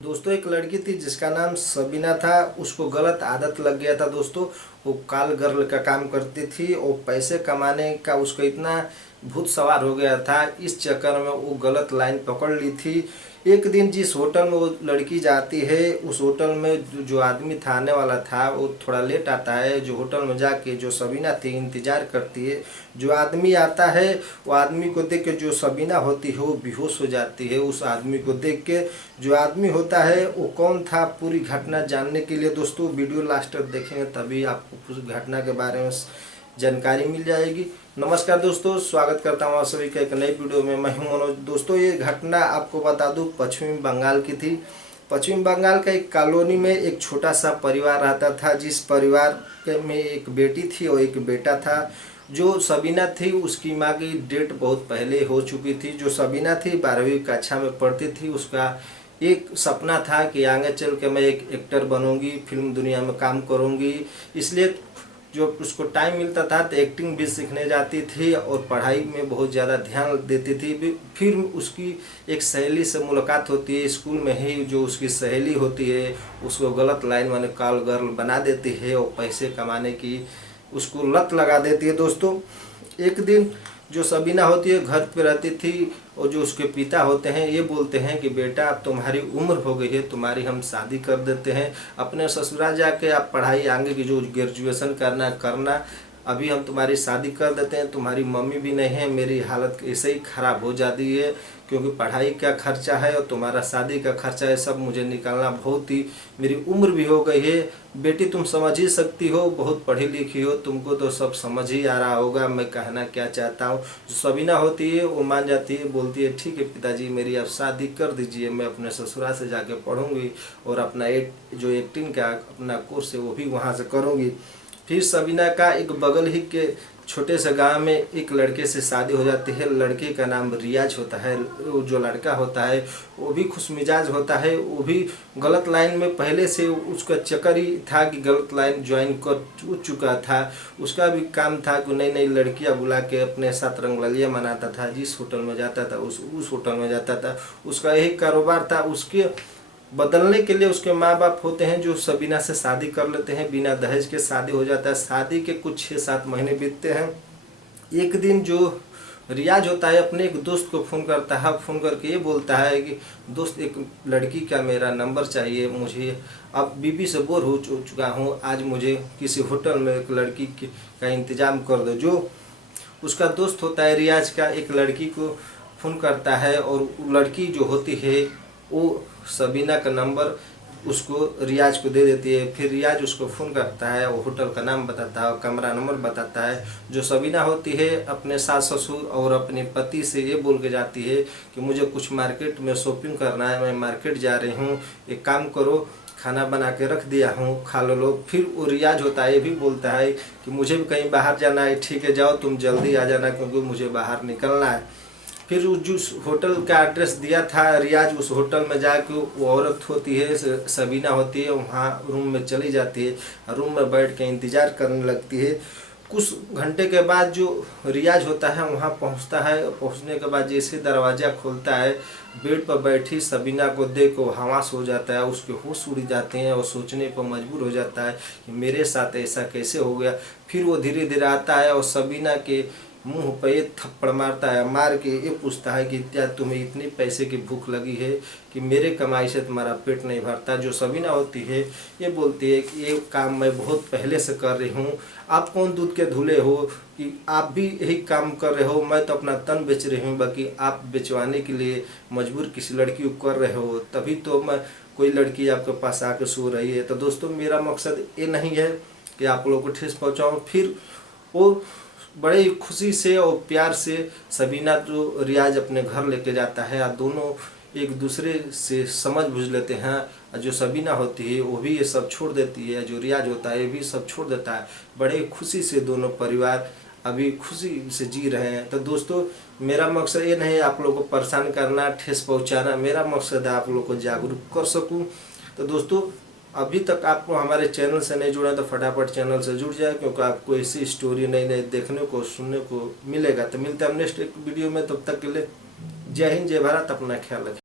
दोस्तों एक लड़की थी जिसका नाम सबीना था। उसको गलत आदत लग गया था दोस्तों। वो कॉल गर्ल का काम करती थी और पैसे कमाने का उसको इतना भूत सवार हो गया था। इस चक्कर में वो गलत लाइन पकड़ ली थी। एक दिन जिस होटल में वो लड़की जाती है उस होटल में जो आदमी था आने वाला था वो थोड़ा लेट आता है। जो होटल में जाके जो सबीना थी इंतज़ार करती है। जो आदमी आता है वो आदमी को देख के जो सबीना होती है वो बेहोश हो जाती है। उस आदमी को देख के जो आदमी होता है वो कौन था, पूरी घटना जानने के लिए दोस्तों वीडियो लास्ट तक देखेंगे तभी आपको पूरी घटना के बारे में जानकारी मिल जाएगी। नमस्कार दोस्तों, स्वागत करता हूँ आप सभी का एक नई वीडियो में। मैं हूँ मनोज। दोस्तों ये घटना आपको बता दूँ पश्चिमी बंगाल की थी। पश्चिम बंगाल का एक कॉलोनी में एक छोटा सा परिवार रहता था, जिस परिवार में एक बेटी थी और एक बेटा था। जो सबीना थी उसकी माँ की डेट बहुत पहले हो चुकी थी। जो सबीना थी 12वीं कक्षा में पढ़ती थी। उसका एक सपना था कि आगे चल के मैं एक एक्टर बनूंगी, फिल्म दुनिया में काम करूंगी। इसलिए जो उसको टाइम मिलता था तो एक्टिंग भी सीखने जाती थी और पढ़ाई में बहुत ज़्यादा ध्यान देती थी। फिर उसकी एक सहेली से मुलाकात होती है स्कूल में ही। जो उसकी सहेली होती है उसको गलत लाइन माने कॉल गर्ल बना देती है और पैसे कमाने की उसको लत लगा देती है दोस्तों। एक दिन जो सबीना होती है घर पे रहती थी और जो उसके पिता होते हैं ये बोलते हैं कि बेटा अब तुम्हारी उम्र हो गई है, तुम्हारी हम शादी कर देते हैं। अपने ससुराल जाके आप पढ़ाई आगे की जो ग्रेजुएशन करना अभी हम तुम्हारी शादी कर देते हैं। तुम्हारी मम्मी भी नहीं है, मेरी हालत ऐसे ही ख़राब हो जाती है क्योंकि पढ़ाई का खर्चा है और तुम्हारा शादी का खर्चा है, सब मुझे निकालना बहुत ही, मेरी उम्र भी हो गई है। बेटी तुम समझ ही सकती हो, बहुत पढ़ी लिखी हो, तुमको तो सब समझ ही आ रहा होगा मैं कहना क्या चाहता हूँ। जो सबीना होती है वो मान जाती है, बोलती है ठीक है पिताजी मेरी आप शादी कर दीजिए, मैं अपने ससुराल से जाके पढ़ूंगी और अपना जो एक्टिंग का अपना कोर्स है वो भी वहाँ से करूँगी। फिर सबीना का एक बगल ही के छोटे से गांव में एक लड़के से शादी हो जाती है। लड़के का नाम रियाज होता है। जो लड़का होता है वो भी खुशमिजाज होता है। वो भी गलत लाइन में पहले से उसका चक्कर ही था कि गलत लाइन ज्वाइन कर चुका था। उसका भी काम था कि नई नई लड़कियां बुला के अपने साथ रंगरलियां मनाता था। जिस होटल में जाता था उस होटल में जाता था। उसका यही कारोबार था। उसके बदलने के लिए उसके माँ बाप होते हैं जो सबीना से शादी कर लेते हैं। बिना दहेज के शादी हो जाता है। शादी के कुछ 6-7 महीने बीतते हैं। एक दिन जो रियाज होता है अपने एक दोस्त को फ़ोन करता है। फ़ोन करके ये बोलता है कि दोस्त एक लड़की का मेरा नंबर चाहिए, मुझे अब बीबी से बोर हो चुका हूँ, आज मुझे किसी होटल में एक लड़की का इंतज़ाम कर दो। जो उसका दोस्त होता है रियाज का एक लड़की को फ़ोन करता है और लड़की जो होती है वो सबीना का नंबर उसको रियाज को दे देती है। फिर रियाज उसको फ़ोन करता है, वो होटल का नाम बताता है और कमरा नंबर बताता है। जो सबीना होती है अपने सास ससुर और अपने पति से ये बोल के जाती है कि मुझे कुछ मार्केट में शॉपिंग करना है, मैं मार्केट जा रही हूँ, एक काम करो खाना बना के रख दिया हूँ, खा लो। फिर वो रियाज होता है ये भी बोलता है कि मुझे भी कहीं बाहर जाना है, ठीक है जाओ तुम जल्दी आ जाना क्योंकि मुझे बाहर निकलना है। फिर जिस होटल का एड्रेस दिया था रियाज उस होटल में जाके वो औरत होती है सबीना होती है वहाँ रूम में चली जाती है। रूम में बैठ के इंतज़ार करने लगती है। कुछ घंटे के बाद जो रियाज होता है वहाँ पहुँचता है। पहुँचने के बाद जैसे दरवाज़ा खोलता है बेड पर बैठी सबीना को देख वो हवास हो जाता है। उसके होश उड़ जाते हैं और सोचने पर मजबूर हो जाता है कि मेरे साथ ऐसा कैसे हो गया। फिर वो धीरे धीरे आता है और सबीना के मुंह पे एक थप्पड़ मारता है। मार के ये पूछता है कि क्या तुम्हें इतनी पैसे की भूख लगी है कि मेरे कमाई से तुम्हारा पेट नहीं भरता। जो सबीना होती है ये बोलती है कि ये काम मैं बहुत पहले से कर रही हूँ, आप कौन दूध के धुले हो कि आप भी यही काम कर रहे हो। मैं तो अपना तन बेच रही हूँ, बाकी आप बेचवाने के लिए मजबूर किसी लड़की को कर रहे हो, तभी तो मैं कोई लड़की आपके पास आके सो रही है। तो दोस्तों मेरा मकसद ये नहीं है कि आप लोगों को ठेस पहुँचाऊँ। फिर वो बड़े ही खुशी से और प्यार से सबीना जो रियाज अपने घर लेके जाता है और दोनों एक दूसरे से समझ बुझ लेते हैं। जो सबीना होती है वो भी ये सब छोड़ देती है, जो रियाज होता है ये भी सब छोड़ देता है। बड़े खुशी से दोनों परिवार अभी खुशी से जी रहे हैं। तो दोस्तों मेरा मकसद ये नहीं है आप लोगों को परेशान करना, ठेस पहुंचाना। मेरा मकसद है आप लोगों को जागरूक कर सकूं। तो दोस्तों अभी तक आपको हमारे चैनल से नहीं जुड़ा तो फटाफट चैनल से जुड़ जाए क्योंकि आपको ऐसी स्टोरी नई नई देखने को सुनने को मिलेगा। तो मिलते हैं हम नेक्स्ट वीडियो में, तब तक के लिए जय हिंद जय भारत, अपना ख्याल रखें।